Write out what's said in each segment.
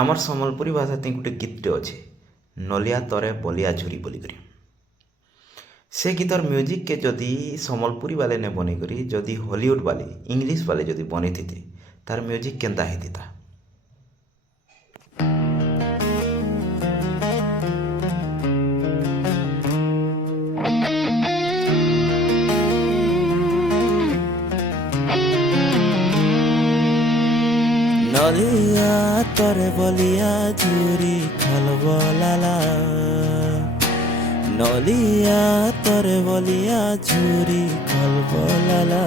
আমার সম্বলপুরী ভাষাতে গোটে গীতଟେ অছে নলিয়া তরে বলিয়া ঝুরি বলিকরি। সে গীতর ম্ୟୁଜିକ୍କେ যদি ସମ୍ବଲପୁରୀ ବାଲେ ନେ ବନେଇକରି ଯଦି ହଲିଉଡ଼ ବାଲେ ଇଂଲିଶ ବାଲେ ଯଦି ବନେଇଥିତେ ତାର ମ୍ୟୁଜିକ୍ କେନ୍ତା ହେଇଥିତା। নলিয়া তরে বলিয়া ঝুরি খলবলালা, নলিয়া তরে বলিয়া ঝুরি খলবলালা।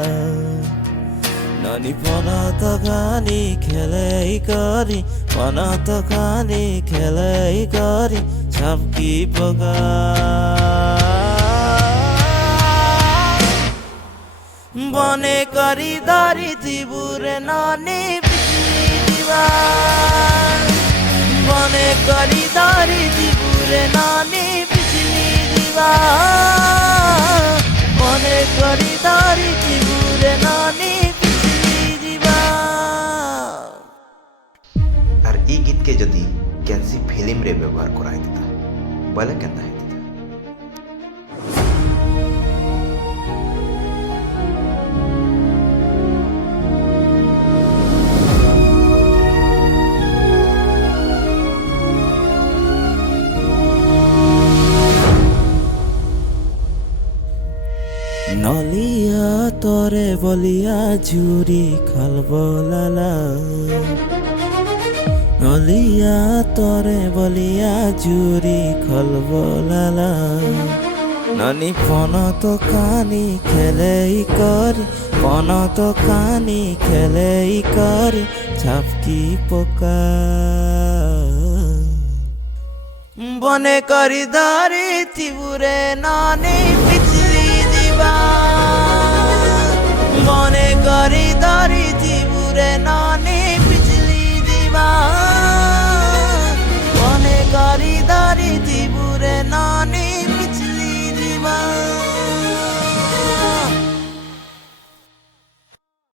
ননি পনত খানি খেলাই করি, পনত খানি খেলাই করি ছাপকি পকা। বনে করি ধরি দিবুরে ননি বনে করি ধরি দিবুরে নানি পিছলি দিবা, বনে করি ধরি দিবুরে নানি পিছলি দিবা। আর এই গীতকে যদি কেনসি ফিল্মরে ব্যবহার করা হইতা বলে কেনতা হইতা। নলিয়া তরে বলিয়া ঝুরি খলবলালা, নলিয়া তরে বলিয়া ঝুরি খলবলালা। ননি পনত কানি খেলেই করি, পনত কানি খেলেই করি ছাপকি পোকা। বনে করি ধরি তিবুরে নানি